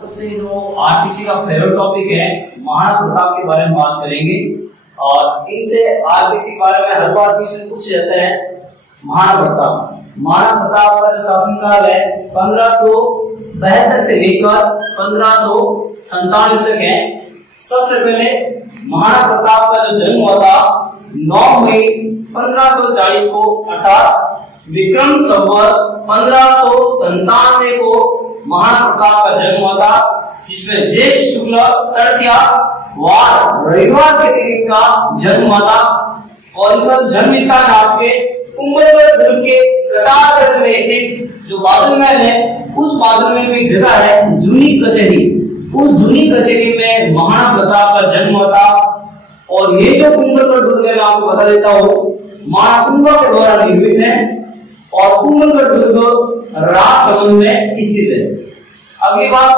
सबसे जो आरपीसी का फेवरेट टॉपिक है महाराणा प्रताप के बारे में बात करेंगे और इनसे आरपीसी के बारे में हर बार क्वेश्चन पूछ जाते हैं। महाराणा प्रताप का जो शासनकाल है 1572 से लेकर 1597 तक है। सबसे पहले महाराणा प्रताप का जो जन्म हुआ था 9 मई 1540 को अर्थात विक्रम संवत 1597 को महाराणा प्रताप का जन्म हुआ था, जिसमें ज्येष्ठ शुक्ल तृतीया वार रविवार के दिन का जन्म हुआ था। और इनका जन्म स्थान आपके कुंभलगढ़ दुर्ग के कटारगढ़ में स्थित जो बादल महल है, उस बादल महल में एक जगह है जूनी कचहरी। उस जूनी कचहरी में महाराणा प्रताप का जन्म हुआ था। और ये जो कुंभलगढ़ दुर्ग है, मैं आपको बता देता हूँ, महाराणा कुंभा के द्वारा निर्मित है और कुंभलगढ़ दुर्ग राजसमंद में स्थित है। अगली बात,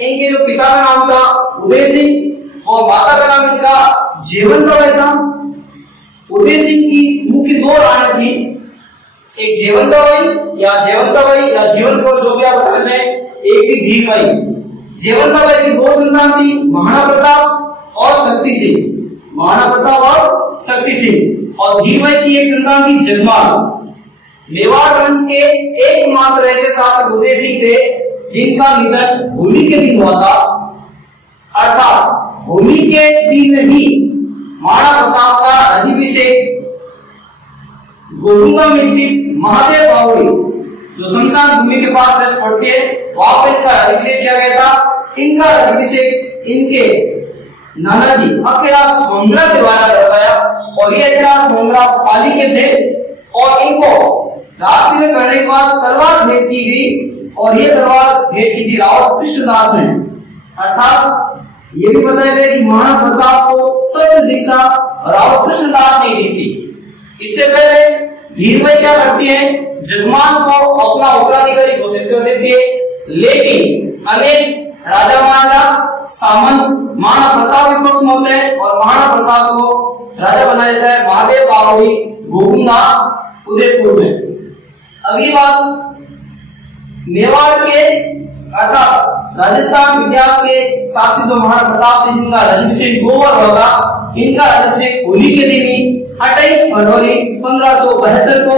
इनके जो पिता का नाम था उदय सिंह और माता का नाम इनका जेवंताबाई था। उदय सिंह की मुख्य दो रानी थी, एक जेवंताबाई या जीवन कौर, जो भी आप कहना चाहें, एक थी धीरबाई। जेवंताबाई की दो संतान थी, महाराणा प्रताप और शक्ति सिंह। महाराणा प्रताप और शक्ति सिंह। और धीरबाई की एक संतान थी जगमाल। मेवाड़ वंश के एकमात्र ऐसे शासक उदय सिंह थे जिनका निधन होली के दिन हुआ था। अर्थात होली के दिन ही महाराणा प्रताप का राज्याभिषेक गोलुंगा में स्थित महादेव बावड़ी जो शमशान भूमि के पास पड़ती है, वहां पर इनका राज्याभिषेक किया गया था। इनका राज्याभिषेक इनके नानाजी अखिराज सोमरा के द्वारा करवाया और ये अखिराज सोमरा पाली के थे। और इनको रात्रि में करने के बाद तलवार भेंट की गई और ये तलवार भेंट की थी रावत कृष्णदास ने। अर्थात ये भी बताया गया कि महाराणा प्रताप को सब दिशा रावत कृष्णदास ने दी थी। इससे पहले धीरबाई क्या करती है, जगमान को अपना उत्तराधिकारी घोषित कर देती है, लेकिन अनेक राजा महाराजा सामंत महाराणा प्रताप के पक्ष में होते हैं और महाराणा प्रताप को राजा बना देता है महादेव बावड़ी गोविंदा उदयपुर में। अगली बात, मेवाड़ के अर्थात राजस्थान इतिहास के शासित महाराणा प्रताप थे, जिनका राज्याभिषेक 2 बार हुआ था। इनका राज्याभिषेक होली के दिन ही 28 फरवरी 1572 को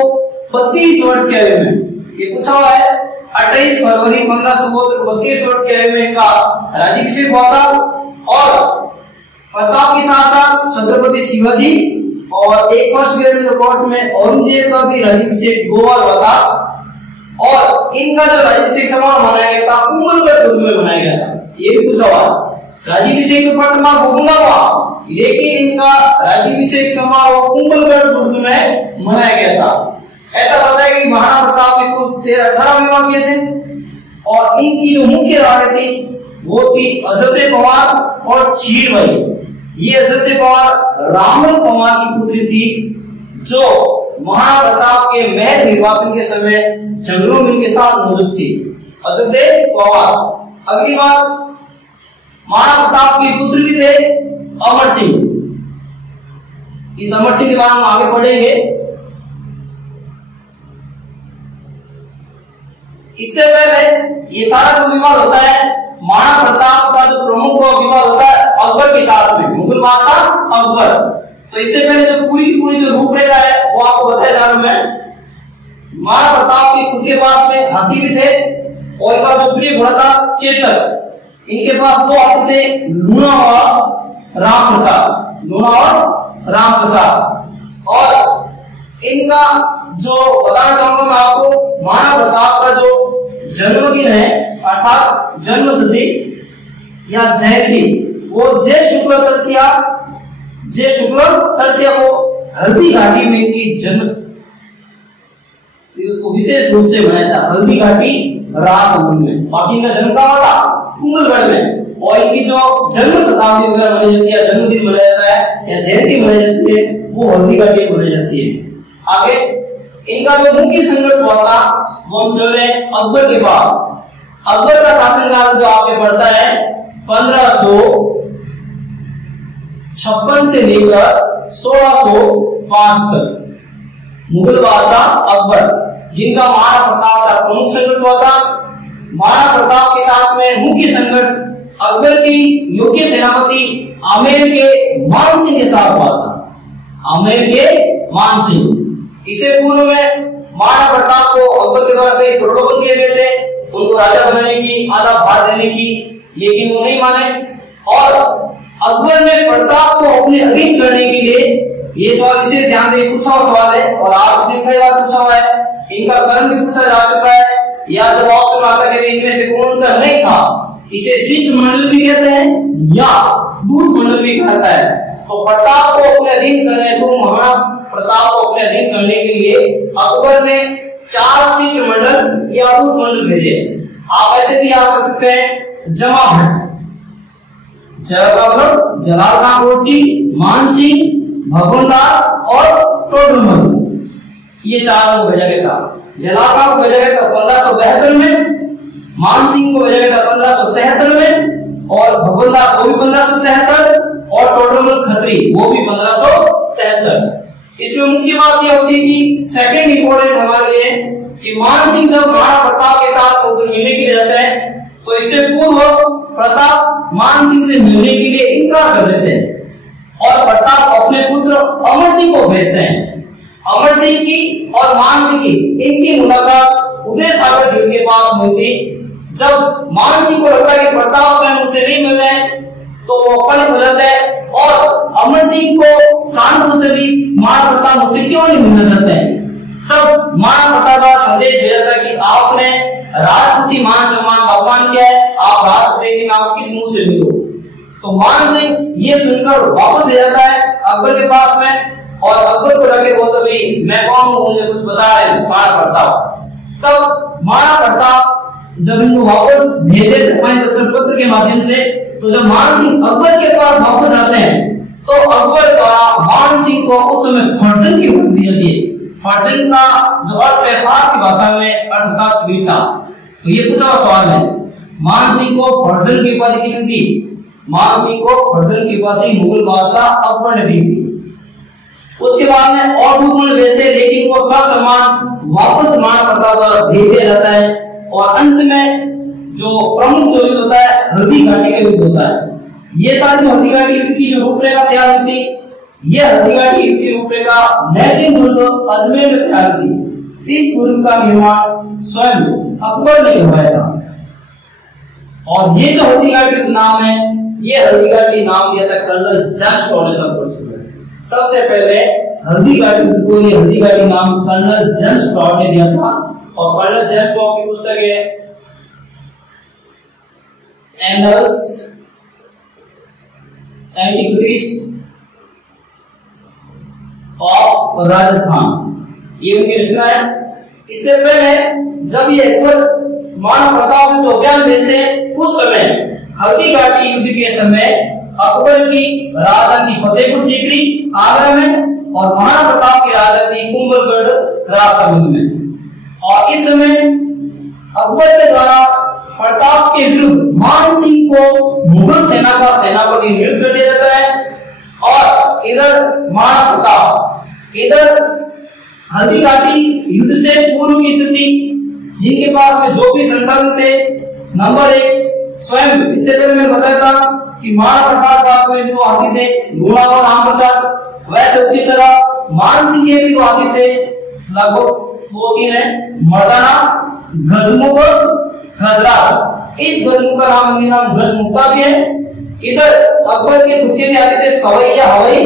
32 वर्ष के आयु में, ये पूछा हुआ है, 28 फरवरी 1572 को 32 वर्ष के आयु में इनका राज्याभिषेक हुआ था। और प्रताप के साथ साथ छत्रपति शिवाजी और एक फर्स्ट ग्रेड में कोर्स में औरंगजेब का भी राज्याभिषेक 2 बार हुआ था। और इनका जो राज्याभिषेक समारोह मनाया गया था कुंभलगढ़ दुर्ग में मनाया गया था, ये भी पूछा हुआ। राज्याभिषेक में पटना गोविंदा हुआ, लेकिन इनका राज्याभिषेक समारोह कुंभलगढ़ दुर्ग में मनाया गया था। ऐसा बताया कि महाराणा प्रताप के कुल 13-18 विवाह किए थे और इनकी जो मुख्य रानी थी वो थी अजते पवार और क्षीरबाई। ये अजते पवार रामल पवार की पुत्री थी, जो महाराणा प्रताप के महल निर्वासन के समय जंगलों में इनके साथ मौजूद थी, अजते पवार। अगली बात, महाराणा प्रताप की पुत्र भी थे अमर सिंह। इस अमर सिंह के बारे में आगे पढ़ेंगे। इससे पहले ये सारा जो विवाद होता है, महाराणा प्रताप का जो प्रमुख विवाद होता है अकबर के साथ में, मुगल बादशाह अकबर। तो इससे पहले जो पूरी जो रूपरेखा है वो आपको बताया जा रहा हूं मैं। महाराणा प्रताप के खुद के पास में हाथी भी थे और इनका जो प्रिय घोड़ा था चेतक। इनके पास 2 हाथी थे, लूना और राम प्रसाद। और इनका जो बताना चाहूंगा मैं आपको, महाराणा प्रताप का जो जन्मदिन है अर्थात जन्म शती या जयंती, वो ज्येष्ठ शुक्ल तृतीया को हल्दी घाटी में इनकी जन्म, उसको विशेष रूप से मनाया था हल्दी घाटी राजसमंद में। बाकी इनका जन्म कहाँ हुआ था, कुंभलगढ़ में। और इनकी जो जन्म शताब्दी वगैरह मनाई जाती है, जन्मदिन मनाया जाता है या जयंती मनाई जाती है, वो हल्दी घाटी मनाई जाती है। आगे इनका जो मुख्य संघर्ष हुआ था वो हम चले अकबर के पास। अकबर का शासनकाल जो आपने पढ़ता है 1556 से लेकर 1605 तक, मुगल बादशाह अकबर जिनका महाराणा प्रताप से प्रमुख संघर्ष हुआ था। महाराणा प्रताप के साथ में मुख्य संघर्ष अकबर की योग्य सेनापति आमेर के मान सिंह के साथ हुआ था। आमेर के मान सिंह। इससे पूर्व में महाराणा प्रताप को अकबर के द्वारा कई प्रलोभन दिए गए थे, उनको राजा बनाने की, आधा भार देने की, लेकिन वो नहीं माने। और अकबर ने प्रताप को अपने अधीन करने के लिए, ये सवाल इसे ध्यान दे पूछा हुआ सवाल है और आपसे कई बार पूछा हुआ है, इनका कर्म भी पूछा जा चुका है, या जब ऑप्शन आता है कि इनमें से कौन सा नहीं था, इसे शिष्टमंडल भी कहते हैं या दूत मंडल भी कहता है। तो प्रताप को अपने अधीन करने, तो महाराणा प्रताप को अपने अधीन करने के लिए अकबर ने 4 शिष्टमंडल या दूत मंडल भेजे। आप ऐसे भी याद कर सकते हैं, जमाभट्ट, जलाल खान कोटची, मान सिंह, भगवान दास और टोडरमल, ये 4 को भेजा गया था। जलाल खान को भेजा गया था 1572 में, मान सिंह को भेजा गया था 1573 में, और भगवान दास वो भी 1573, और टोडरमल खत्री वो भी 1573। इसमें मुख्य बात यह होती है कि सेकंड इंपॉर्टेंट हमारे लिए कि मान सिंह जब महाराणा प्रताप के साथ मिलने के लिए जाते हैं, तो इससे पूर्व प्रताप मान सिंह से मिलने के लिए इनकार कर देते हैं और प्रताप अपने पुत्र अमर सिंह को भेजते हैं। अमर सिंह की और मान सिंह की इनकी मुलाकात उदय सागर झील के पास हुई थी। जब मान सिंह को लगता है कि प्रताप स्वयं उससे नहीं मिल रहे, तो वो अपने हो जाता है और अमर सिंह को कानपुर से भी महाराणा प्रताप मुझसे क्यों नहीं मिलना चाहते हैं। तब महाराणा प्रताप का संदेश भेजा था कि आपने राजपूती मान सम्मान का अपमान किया है, आप राजपूती के नाम किस मुंह से मिलो। तो मान सिंह ये सुनकर वापस ले जाता है अकबर के पास में, और अकबर को जाके बोलता भाई मैं कौन हूँ, मुझे कुछ बता रहे महाराणा प्रताप। तब महाराणा प्रताप जब इनको वापस भेजे पत्र के माध्यम से, तो जब मान सिंह अकबर के पास वापस आते हैं, तो अकबर द्वारा मान सिंह को उस समय फर्जन की हुक्म दी जाती है। फर्जन का जो अर्थ है फारसी भाषा में अर्थ था बेटा। तो ये पूछा हुआ सवाल है, मान सिंह को फर्जन की उपाधि किसने दी? मान सिंह को फर्जन की उपाधि मुगल बादशाह अकबर ने दी थी। उसके बाद में और दूसरे भेजते, लेकिन वो ससम्मान वापस महाराणा प्रताप द्वारा भेज दिया जाता है। और अंत में जो प्रमुख जो युद्ध होता है हल्दी घाटी का युद्ध होता है। ये सारी हल्दी घाटी युद्ध की जो रूपरेखा तैयार होती, ये हल्दी घाटी युद्ध की रूपरेखा मैचिंग दुर्ग अजमेर में तैयार थी। इस दुर्ग का निर्माण स्वयं अकबर ने करवाया था। और ये जो हल्दी घाटी नाम है, ये हल्दी घाटी नाम दिया था कर्नल जॉर्ज टॉड ने। सबसे पहले हल्दी घाटी को ये हल्दी घाटी नाम कर्नल जॉर्ज टॉड ने दिया था। और कर्नल जॉर्ज टॉड की पुस्तक है एनल्स एंटिक्विटीज ऑफ राजस्थान, ये उनकी रचना है। इससे पहले जब ये अकबर महाराणा प्रताप ने जो अभियान भेजते हैं, उस समय हल्दी घाटी युद्ध के समय अकबर की राजधानी फतेहपुर सीकरी आगरा में और महाराणा प्रताप की राजधानी कुंभलगढ़ राजसमंद में। और इस समय अकबर के द्वारा प्रताप के विरुद्ध मान सिंह को मुगल सेना का सेनापति नियुक्त कर दिया जाता है। और इधर महाराणा प्रताप, इधर हल्दी घाटी युद्ध से पूर्व की स्थिति, जिनके पास में जो भी संसाधन थे, नंबर 1 स्वयं, इससे पहले मैं बताया था कि महाराणा प्रताप में जो हाथी थे लूणा और राम प्रसाद, वैसे उसी तरह मान सिंह के भी जो हाथी थे लगभग 2-3 है, मर्दाना, गजमुख और गजरात। इस गजमुख का नाम गजमुक्ता भी है। इधर अकबर के खुद के भी हाथी थे सवई या हवई,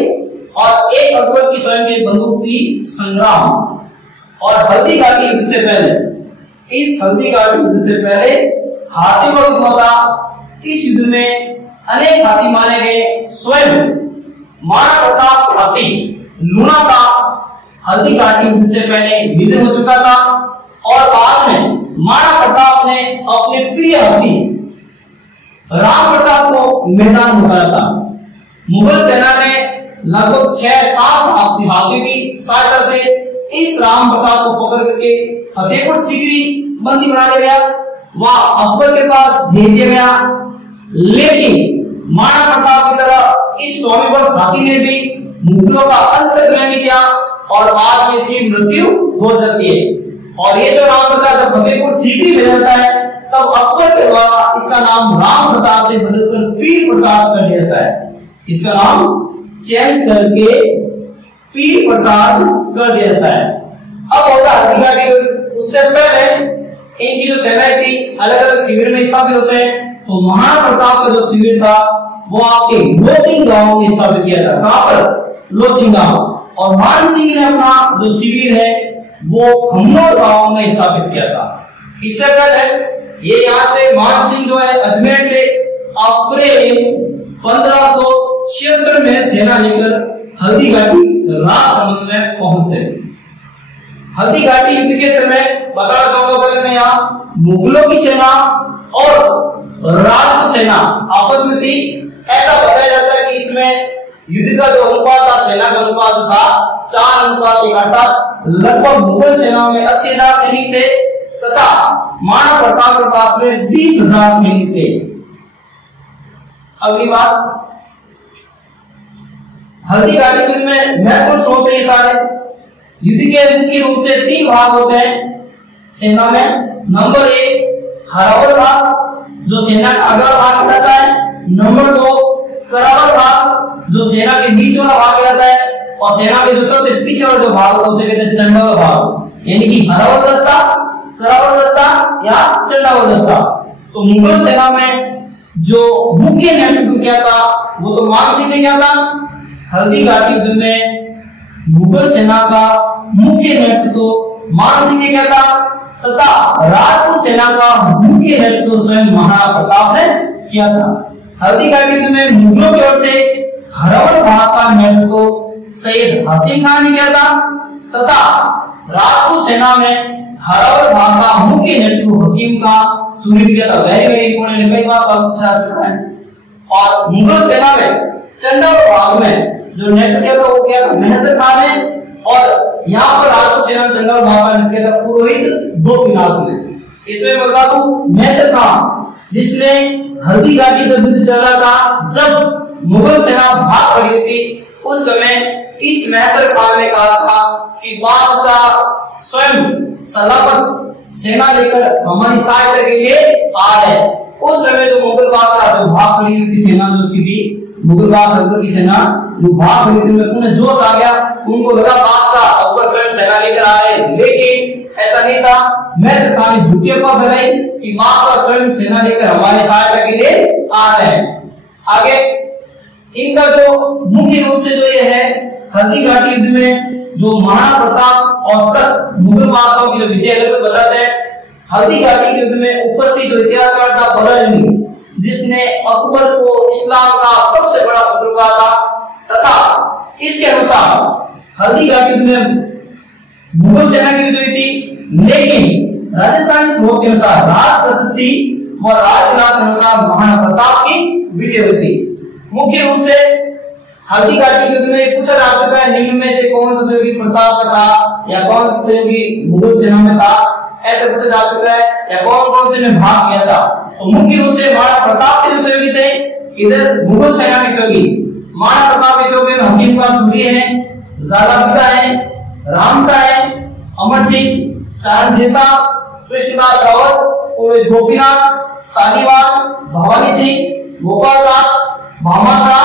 और एक अकबर की स्वयं की बंदूक थी संग्राम। और हल्दी घाटी युद्ध से पहले, इस हल्दी घाटी युद्ध से पहले हाथी का युद्ध होता। इस युद्ध में अनेक हाथी मारे गए। स्वयं महाराणा प्रताप हाथी लूणा का हल्दी घाटी युद्ध से पहले निधन हो चुका था। और बाद में महाराणा प्रताप ने अपने प्रिय हाथी राम प्रसाद को मैदान में उतारा था। मुगल सेना ने लगभग 6-7 हाथियों की सहायता से इस राम प्रसाद को पकड़ करके फतेहपुर सीकरी बंदी बना लिया गया, वहां अकबर के पास भेज दिया गया। लेकिन महाराणा प्रताप की तरह इस स्वामीभक्त हाथी ने भी मुगलों का अंत ग्रहण किया और बाद में इसकी मृत्यु हो जाती है। और ये जो राम प्रसाद फतेहपुर सीकरी ले जाता है, तब अकबर के द्वारा इसका नाम राम प्रसाद से बदलकर पीर प्रसाद कर दिया जाता है। इसका नाम चेंज करके पीर प्रसाद कर दिया जाता है। अब होता हल्दीघाटी, उससे पहले इनकी जो सेना थी अलग अलग शिविर में स्थापित होते हैं। तो महाराणा प्रताप का जो शिविर था वो आपके लोसिंग गांव में स्थापित किया था। कहां पर? लोसिंग गांव। और मान सिंह ने अपना जो शिविर है वो खम्मोर गांव में स्थापित किया था। इससे पहले ये यहाँ से मान सिंह जो है अजमेर से अप्रैल 1576 में सेना लेकर हल्दीघाटी राजसमंद में पहुंचते हैं। हल्दीघाटी युद्ध के समय बताना चाहूंगा पहले मैं यहाँ, मुगलों की सेना और राजपूत सेना आपस में थी। ऐसा बताया जाता है कि इसमें युद्ध का जो अनुपात था, सेना का अनुपात था 4:8। लगभग मुगल सेना में 80,000 सैनिक थे तथा महाराणा प्रताप के पास में 20,000 सैनिक थे। अगली बात, हल्दीघाटी युद्ध में महत्वपूर्ण स्रोत है सारे। युद्ध के मुख्य रूप से 3 भाग होते हैं सेना में। नंबर 1 हरावल भाग जो सेना का अगला भाग कहलाता है। नंबर 2 करावल भाग जो सेना के बीच वाला भाग कहलाता है। और सेना के जो सबसे पीछे वाला जो भाग होता है उसे कहते हैं चंडावल भाग, यानी कि हरावल दस्ता, करावल दस्ता या चंडावल दस्ता। तो मुगल सेना में जो मुख्य नेतृत्व किया था वो तो मान सिंह ने किया था। हल्दीघाटी युद्ध में मुगल सेना का मुख्य नेतृत्व मान सिंह ने किया था तथा राजपूत सेना का मुख्य नेतृत्व स्वयं महाराणा प्रताप ने किया था। हल्दीघाटी युद्ध में मुगलों की ओर से हरावल भाग का नेतृत्व सैयद हसीम खान ने किया था तथा राजपूत सेना में हरावल भाग का मुख्य नेतृत्व हकीम का सूर्य किया था। वेरी वेरी इंपोर्टेंट, कई बार सवाल पूछा जा चुका है। और मुगल सेना में चंडावल भाग में जो नेतृत्व किया था वो क्या था? मेहदर खान ने। और यहाँ पर राजपूत सेना में चंडावल भाग का नेतृत्व किया था पुरोहित गोपीनाथ ने। इसमें मैं बता दूं, मेहदर खान जिसने हल्दीघाटी का युद्ध चल रहा था, जब मुगल सेना भाग खड़ी थी उस समय इस मेहदर खान ने कहा था कि बादशाह स्वयं सलामत सेना लेकर हमारी सहायता के लिए आ रहे। उस समय जो मुगल बादशाह जो भाग खड़ी हुई सेना जो उसकी थी, मुगल बादशाह अकबर की सेना जो भाग खड़ी थी, उन्हें जोश आ गया। उनको लगा बादशाह अकबर स्वयं सेना लेकर आ रहे, लेकिन ऐसा नहीं था। मेहदर खान ने झूठी अफवाह फैलाई कि बादशाह स्वयं सेना लेकर हमारी सहायता के लिए आ रहे हैं। आगे इनका जो मुख्य रूप से जो ये है हल्दीघाटी युद्ध में जो महाराणा प्रताप और प्लस मुगल बादशाहों की जो विजय अलग बताते हैं। हल्दीघाटी युद्ध में उपरती जो इतिहासकार था बरौनी, जिसने अकबर को इस्लाम का सबसे बड़ा शत्रु कहा था तथा इसके अनुसार हल्दीघाटी युद्ध में मुगल सेना की विजय थी, लेकिन राजस्थानी स्रोत के अनुसार राज प्रशस्ति व राजविलास महाराणा प्रताप की विजय हुई थी। मुख्य रूप से हल्दीघाटी युद्ध में पूछा जा चुका है निम्न में से कौन सा सहयोगी प्रताप का था या कौन सा सहयोगी मुगल सेना में था, ऐसे पूछा जा चुका है, या कौन कौन से में भाग लिया था। तो मुख्य रूप से महाराणा प्रताप के जो सहयोगी थे, इधर मुगल सेना के सहयोगी महाराणा प्रताप के सहयोगी में हकीम का सूर्य है, जालाबिदा है, रामसा है, अमर सिंह, चारणजेसा, कृष्णदास रावत, पुरोहित गोपीनाथ, सालीवाल, भवानी सिंह, गोपाल दास, भामासा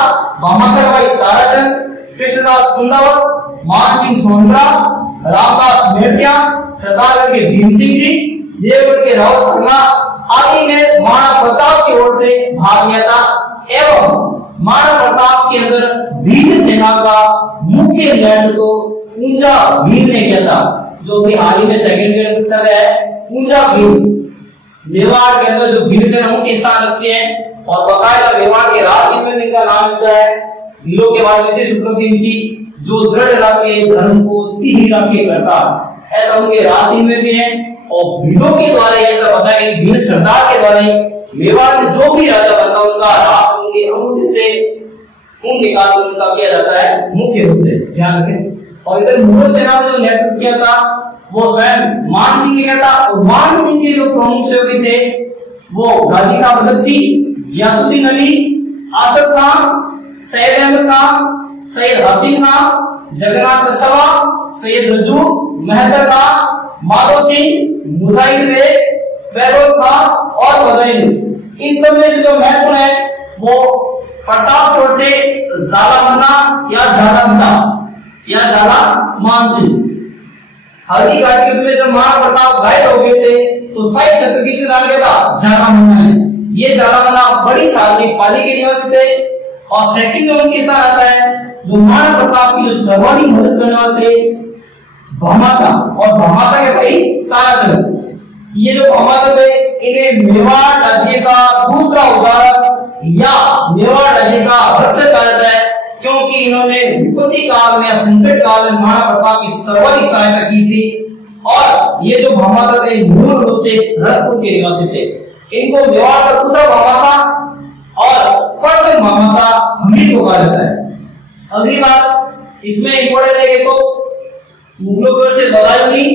का भाई ताराचंद, कृष्णदास कुंदावत, मान सिंह सोनरा, रामदास मेटिया, सरदारगढ़ के भीम सिंह जी, देवगढ़ के रावत संगा आदि ने महाराणा प्रताप की ओर से भाग लिया था। एवं महाराणा प्रताप के अंदर भील सेना का मुख्य नेतृत्व पूंजा भील ने किया था, जो कि हाल ही में सेकंड ग्रेड में पूछा गया है। पूंजा भील मेवाड़ के अंदर जो भील सेना मुख्य स्थान रखती है और बकायदा मेवाड़ के राज में इनका नाम मिलता है। भीलों के बाद विशेष उपलब्धि इनकी जो दृढ़ राखे धर्म को तिहि राखे करता, ऐसा उनके राज में भी है। और भीलों के द्वारा ऐसा बताया कि भील सरदार के द्वारा मेवाड़ में जो भी राजा बनता उनका राज उनके अंगूठे से खून निकाल उनका किया जाता है, मुख्य रूप से ध्यान रखें। और इधर मुगल सेना ने जो नेतृत्व किया था वो स्वयं मान सिंह ने किया था। और मान सिंह के जो प्रमुख सहयोगी थे वो गाजी खां बदक सिंह, गियासुद्दीन अली, आसफ खान, सैयद अहमद खान, सैयद हसीम खान, जगन्नाथ कछवा, सैयद रजू, मेहदर खान, माधव सिंह, मुजाहिद बेग, बहलोल खां और बदायूं। इन सब में से जो महत्वपूर्ण है वो प्रतापगढ़ से झालामन्ना या झाला मानसिंह। हल्दी घाटी युद्ध में जब महाराणा प्रताप घायल हो गए थे तो शाही छत्र किसने डाल दिया था? झालामन्ना ने। ये झालामन्ना बड़ी साल की पाली के निवासी थे। और सेकंड में उनके साथ आता है जो महाराणा प्रताप की जो सर्वाधिक मदद करने वाले थे भामाशाह, और भामाशाह के भाई ताराचंद। ये जो भामाशाह थे इन्हें मेवाड़ राज्य का दूसरा उदाहरण या मेवाड़ राज्य का रक्षक कहा जाता है, क्योंकि इन्होंने विपत्ति काल में, संकट काल में महाराणा प्रताप की सर्वाधिक सहायता की थी। और ये जो भामाशाह थे मूल रूप से रतपुर के निवासी थे। इनको मेवाड़ का दूसरा भामाशाह और प्रथम भामाशाह हमीर को कहा जाता है। अगली बात इसमें इंपॉर्टेंट है कि तो मुगलों की ओर से बदायूं,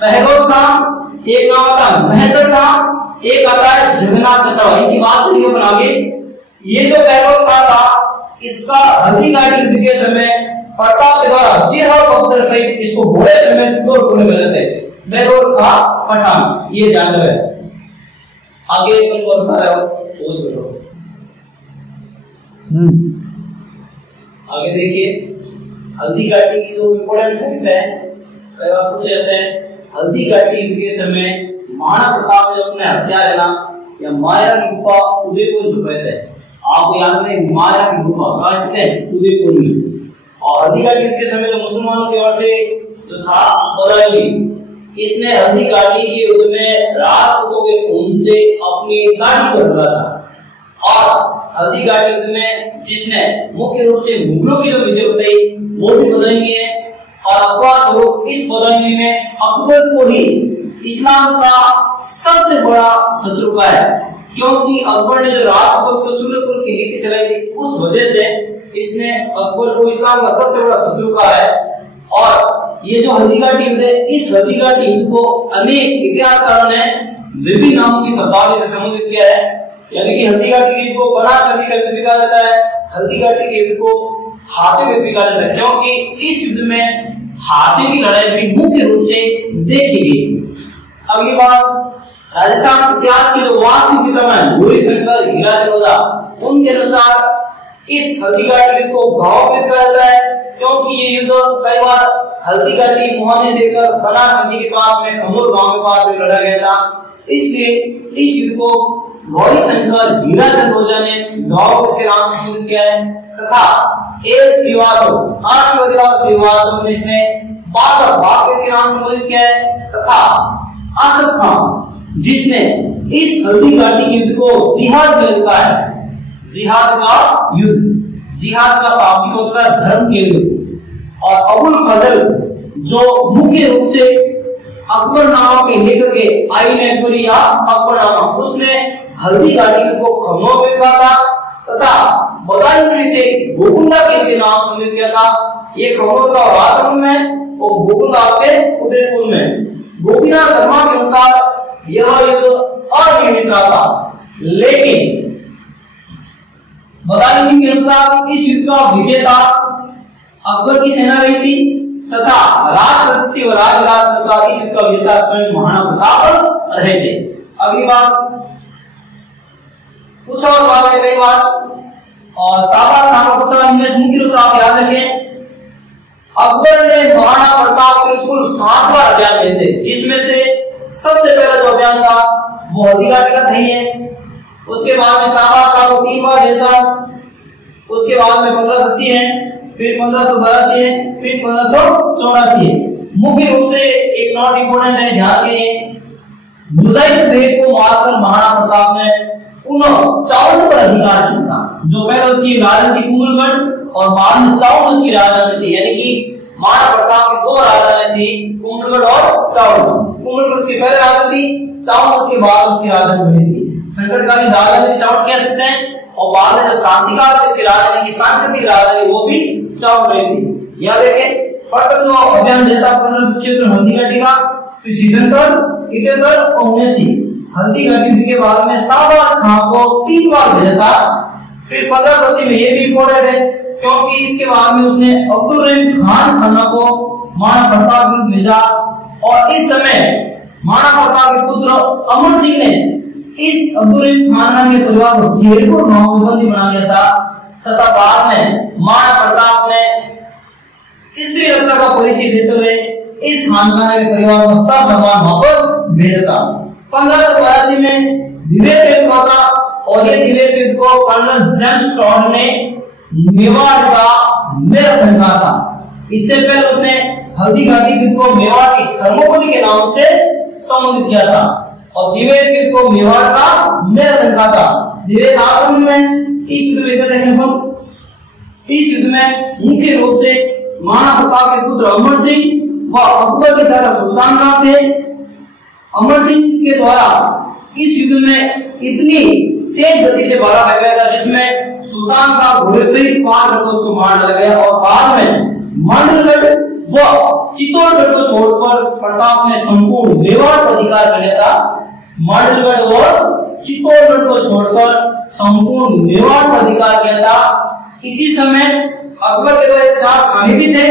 बहलोल खां, एक नाम आता है महेंद्र खां, एक आता है जगन्नाथ कछावा। इनकी बात करेंगे अपन आगे। ये जो बहलोल खां था इसका हल्दी घाटी युद्ध के समय प्रताप के द्वारा जिहाद पत्थर सहित इसको घोड़े समेत दो टुकड़े में थे। बहलोल खां पठान, ये ध्यान रहे। आगे तुमको बता रहा हूं, आगे देखिए हल्दी घाटी की जो इंपोर्टेंट फैक्ट्स है, कई बार पूछे जाते हैं। हल्दी घाटी युद्ध के समय महाराणा प्रताप ने अपने हथियार है ना या माया की गुफा उदयपुर छुपाए थे। आपको याद है माया की गुफा कहाँ स्थित है? उदयपुर में। और हल्दी घाटी युद्ध के समय जो मुसलमानों की ओर से जो था बदायूं, इसने हल्दी घाटी के युद्ध में राजपूतों के खून से अपनी गाड़ी को भरा था। और हल्दी घाटी युद्ध में जिसने मुख्य रूप से मुगलों की जो विजय बताई वो भी बदायूं है। और अकबर इस बदायूं में अकबर को ही इस्लाम का सबसे बड़ा शत्रु का है, क्योंकि अकबर ने जो राजपूतों को सूर्यकुल की नीति चलाई थी उस वजह से इसने अकबर को इस्लाम का सबसे बड़ा शत्रु का है। और ये जो हल्दी घाटी युद्ध है, इस हल्दी घाटी युद्ध को अनेक इतिहासकारों ने विभिन्न नामों की शब्दावली से संबोधित किया है। यानी कि हल्दी घाटी के युद्ध को बना करने का युद्ध भी कहा जाता है, हल्दी घाटी के युद्ध को हाथी युद्ध भी कहा जाता है, क्योंकि इस युद्ध में हाथी की लड़ाई भी मुख्य रूप से देखी गई। अगली बात, राजस्थान इतिहास के जो वास्तविक पितामह गौरीशंकर हीराचंद्र उनके अनुसार इस हल्दी घाटी युद्ध को भावुक कहा जाता है, क्योंकि ये युद्ध कई बार हल्दी घाटी मुहाने से लेकर बना नदी के पास में खमोर गांव के पास में लड़ा गया था। इसलिए इस युद्ध को गौरीशंकर हीराचंद्र ने गांव के नाम से संबोधित किया है। तथा एक श्रीवास्तव ने इसने बासठ बाग के नाम से संबोधित किया है। तथा असफ खान जिसने इस हल्दी घाटी के युद्ध को जिहाद का युद्ध कहा है। जिहाद का युद्ध, जिहाद का शाब्दिक होता है धर्म के युद्ध। और अबुल फजल जो मुख्य रूप से अकबरनामा के लेखक के आईन अकबरी या अकबरनामा, उसने हल्दी घाटी को खमनों में कहा था। तथा बदायूं से गोकुंडा के नाम संबोधित किया था। ये खमनों का आश्रम में और गोकुंडा आपके उदयपुर में। गोपीनाथ शर्मा के अनुसार यह युद्ध अनियमित रहा था, लेकिन बदायूं के अनुसार इस युद्ध का विजेता अकबर की सेना रही थी। तथा राजप्रशस्ति और राजराज के अनुसार इस युद्ध का विजेता स्वयं महाराणा प्रताप रहे थे। अगली बात, पूछा सवाल है कई बार और साहब पूछा, इनमें मुख्य रूप से आप याद रखें अकबर ने महाराणा प्रताप के कुल 7 बार अभियान किए थे, जिसमें से सबसे पहला जो अभियान था वो हल्दी घाटी का था। उसके बाद में शाहबाद को 3 बार देता, उसके बाद में 1580 है, फिर 1582 है, फिर 1584 है। मुख्य रूप से एक नॉट इंपोर्टेंट है, ध्यान दें, मुजाहिद बेग को मारकर महाराणा प्रताप ने पुनः चावल पर अधिकार किया। जो पहले उसकी राजधानी कुंभलगढ़ और बाद में चावल उसकी राजधानी थी, यानी कि महाराणा प्रताप की 2 राजधानी थी, कुंभलगढ़ और चावल। कुंभलगढ़ उसकी पहले राजधानी थी, चावल उसके बाद उसकी राजधानी बनी थी। संकटकालीन राजधानी चावल कह सकते हैं, और बाद में जब क्रांतिकाल इसकी राजधानी की सांस्कृतिक राजधानी वो भी चावल रही थी। याद रखें, प्रथम जो अभियान देता 1576 में हल्दी घाटी का, फिर सिकंदर, इटेंद्र और 79 हल्दी घाटी के बाद में शाहबाज खां को 3 बार भेजा था। फिर 1580 में ये भी इंपोर्टेंट है, क्योंकि इसके बाद में उसने अब्दुल रहीम खान खाना को महाराणा प्रताप को भेजा। और इस समय महाराणा प्रताप के पुत्र अमर सिंह ने इस अब्दुल खान के परिवार को शेरपुर गांव में बंदी बना लिया था तथा बाद में महाराणा प्रताप ने स्त्री रक्षा का परिचय देते हुए इस खानदान के परिवार को ससम्मान वापस भेजा। 1582 में दिवेर युद्ध हुआ था और ये दिवेर युद्ध को कर्नल जेम्स टॉड ने मेवाड़ का मेरठ में कहा था। इससे पहले उसने हल्दी घाटी युद्ध को मेवाड़ की थर्मोपल्ली के नाम से संबोधित किया था और दिवेर युद्ध को मेवाड़ का मेरठ कहा था। दिवेर आश्रम में इस युद्ध में देखें हम, इस युद्ध में मुख्य रूप से महाराणा प्रताप के पुत्र अमर सिंह व अकबर के चाचा सुल्तान खान थे। अमर सिंह के द्वारा इस युद्ध में इतनी तेज गति से मारा गया था जिसमें सुल्तान का घोड़े सहित 5 लोगों को मार डाला गया और बाद में मंडलगढ़ व चित्तौड़गढ़ को छोड़कर प्रताप ने संपूर्ण मेवाड़ पर अधिकार कर लिया था। मंडलगढ़ और चित्तौड़गढ़ को छोड़कर संपूर्ण मेवाड़ पर अधिकार किया था। इसी समय अकबर के द्वारा 4 खाने भी थे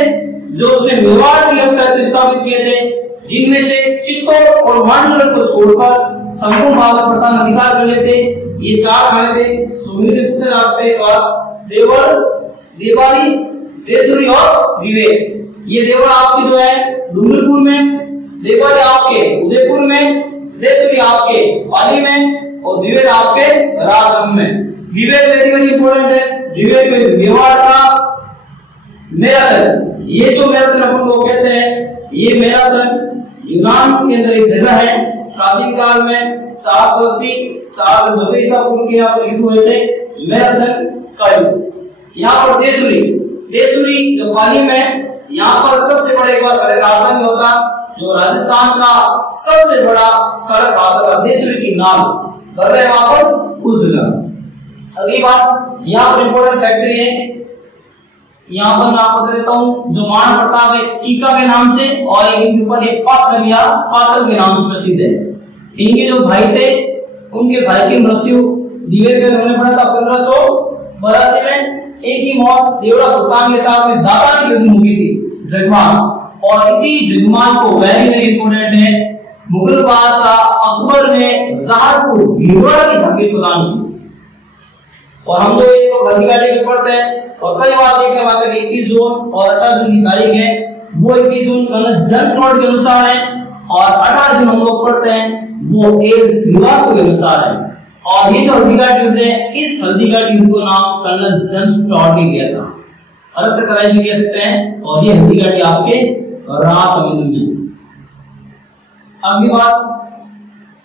जो उसने मेवाड़ की अक्सर स्थापित किए थे, जिनमें से चित्तौड़ और मंडलगढ़ को छोड़कर संपूर्ण भारत पर प्रताप अधिकार कर लेते। ये 4 खाने थे। सुमित पूछा जा सकता है सवाल, देवल, देवाली, देसुरी और दिवेर। ये देवल आपकी जो है डूंगरपुर में, देवाली आपके उदयपुर में, देसुरी आपके पाली में और दिवेर आपके राजसमंद में। दिवेर वेरी वेरी इंपॉर्टेंट है। दिवेर में मेवाड़ का मैराथन, ये जो मैराथन अपन लोग कहते हैं, ये मैराथन यूनान के अंदर एक जगह है। प्राचीन काल में 480-490 ईसा पूर्व के यहाँ पर युद्ध हुए थे मैराथन का युद्ध। यहाँ पर देसुरी जो पाली में, यहाँ पर सबसे बड़ा एक बार सड़क हादसा भी होता जो राजस्थान का सबसे बड़ा सड़क हादसा देसुरी की नाम कर रहे वहां पर उस जगह। अगली बात यहाँ पर इंपॉर्टेंट फैक्ट है, यहाँ पर मैं आपको देता हूँ जो महाराणा प्रताप है टीका के नाम से और इनके ऊपर एक पातल या पातल के नाम से प्रसिद्ध है। इनके जो भाई थे उनके भाई की मृत्यु दिवेर के होने पड़ा था 1582 में। एक ही मौत देवड़ा सुल्तान के साथ में दाता की युद्ध हुई थी जगमान, और इसी जगमान को वेरी वेरी इंपोर्टेंट है मुगल बादशाह अकबर ने जहारपुर भीलवाड़ा की जागीर प्रदान की। और हम लोग एक हल्दीघाटी में पढ़ते हैं और कई बार देखने वाले 21 जून और 18 जून की तारीख है, वो 21 जून कर्नल जेम्स टॉड के अनुसार है और 18 जून हम लोग पढ़ते हैं वो एल श्रीवास्तव के अनुसार है। और ये जो हल्दीघाटी युद्ध है, इस हल्दीघाटी युद्ध को नाम कर्नल जेम्स टॉड ने दिया था। अलग तक कराई भी कह सकते हैं। और ये हल्दीघाटी आपके राजसमंद में। अगली बात,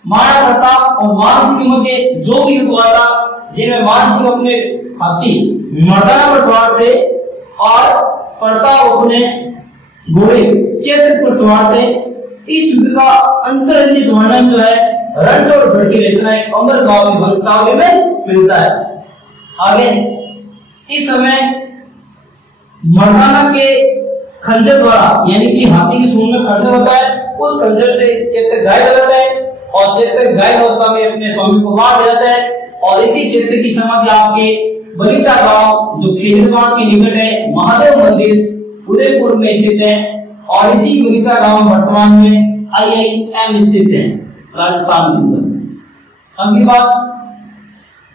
महाराणा प्रताप और मान सिंह के मध्य जो भी युद्ध हुआ था, जिनमें मान सिंह अपने हाथी मर्दाना पर सवार थे और प्रताप अपने घोड़े चैत्र पर सवार थे। इस युद्ध का अंतरंगित वर्णन जो है रणछोड़गढ़ की रचनाएं अमर गांव में वंशावली में मिलता है। आगे इस समय मर्दाना के खंजर द्वारा, यानी कि हाथी की सूंड में खंजर होता है, उस खंजर से चैत्र घायल हो जाता है और चैत्र घायल अवस्था में अपने स्वामी को मार देता है। और इसी चैत्र की समाधि आपके बगीचा गांव जो खेजरबाग के निकट है, महादेव मंदिर उदयपुर में स्थित है। और इसी बगीचा गांव वर्तमान में IIM स्थित है राजस्थान में। अगली बात,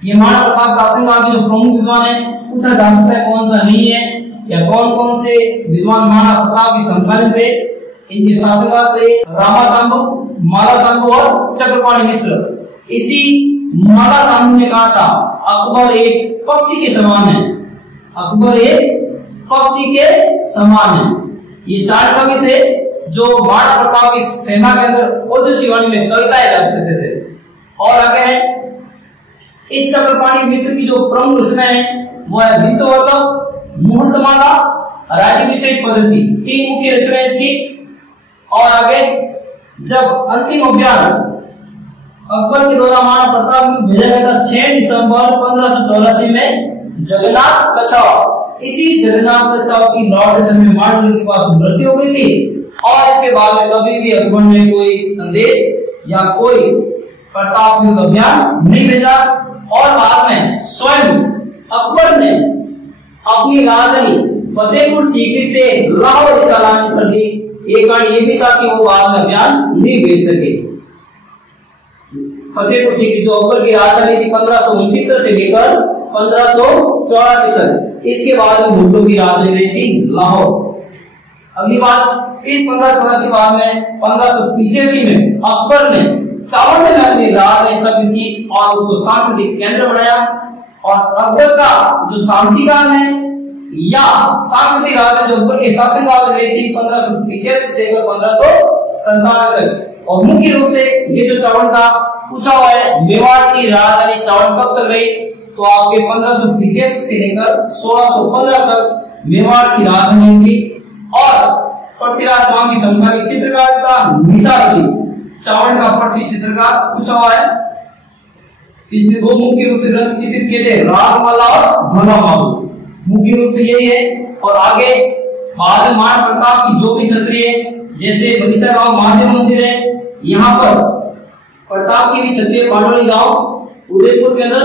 ये महाराणा प्रताप शासनकाल के जो प्रमुख विद्वान है, पूछा जा सकता है कौन सा नहीं है या कौन कौन से विद्वान महाराणा प्रताप के समकालीन थे। इनके शासनकाल थे रामा साधु, माला साधु और चक्रपाणि मिश्र। इसी माला साधु ने कहा था अकबर एक पक्षी के समान है, अकबर एक पक्षी के समान है। ये 4 कवि थे जो महाराणा प्रताप की सेना के अंदर ओजस्वी वाणी में कविताएं गाते थे। और आगे इस चक्रपाणि मिश्र की जो प्रमुख रचना है वो है विश्ववल्लभ, मुहूर्तमाला, राज्याभिषेक पद्धति, 3 मुख्य रचनाएं इसकी। और आगे जब अंतिम अभियान अकबर के द्वारा महाराणा प्रताप को भेजा गया था 6 दिसंबर 1584 में जगन्नाथ कछावा, इसी जगन्नाथ कछावा की लौट में मार्डल के पास मृत्यु हो गई थी। और इसके बाद में कभी भी अकबर ने कोई संदेश या कोई प्रताप युद्ध अभियान नहीं भेजा। और बाद में स्वयं अकबर ने अपनी राजधानी फतेहपुर सीकरी से लाहौर निकालने कर दी एक कारण ये भी था कि वो बाद में अभियान नहीं भेज सके। फतेहपुर सीकरी जो अकबर की राजधानी थी 1569 से लेकर 1584 तक, इसके बाद में भुट्टो की राजधानी थी लाहौर। अगली बात, इस 1584 बाद में 1585 में अकबर ने चावंड में अपनी राजधानी स्थापित की और उसको सांस्कृतिक केंद्र बनाया। और अकबर का जो शांतिकाल है या सांस्कृतिक राजधानी जो अकबर के शासनकाल में रही थी 1585 से 1597 तक। और मुख्य रूप से ये जो चावंड का पूछा हुआ है, मेवाड़ की राजधानी चावंड कब तक रही, तो आपके 1585 से लेकर 1615 तक मेवाड़ की राजधानी थी। और पृथ्वीराज चौहान की समकालीन चित्रकार का निसार थी चावंड का प्रसिद्ध चित्रकार पूछा हुआ है। इसने दो मुख्य रूप से ग्रंथ चित्रित किए थे, रागमाला और भलामालू, मुख्य रूप से यही है। और आगे बाद में महाराणा प्रताप की जो भी छतरी है, जैसे बगीचा गांव महादेव मंदिर है, यहाँ पर प्रताप की भी छतरी है। पांडोली गांव उदयपुर के अंदर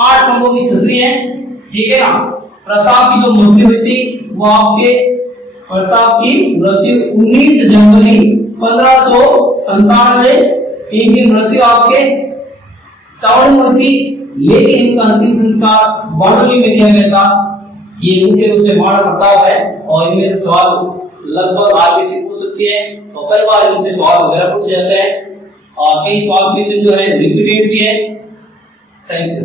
8 खंभों की छतरी है, ठीक है ना। प्रताप की जो मृत्यु हुई थी वो आपके प्रताप की मृत्यु 19 जनवरी 1597, इनकी मृत्यु आपके चावंड में थी, लेकिन इनका अंतिम संस्कार बारडोली में किया गया था। ये मुख्य रूप से महाराणा प्रताप है और इनमें से सवाल लगभग आगे से पूछ सकते हैं, तो कई बार इनसे सवाल वगैरह पूछे जाते हैं और कई सवाल क्वेश्चन जो है रिपीटेड भी है। Thank you.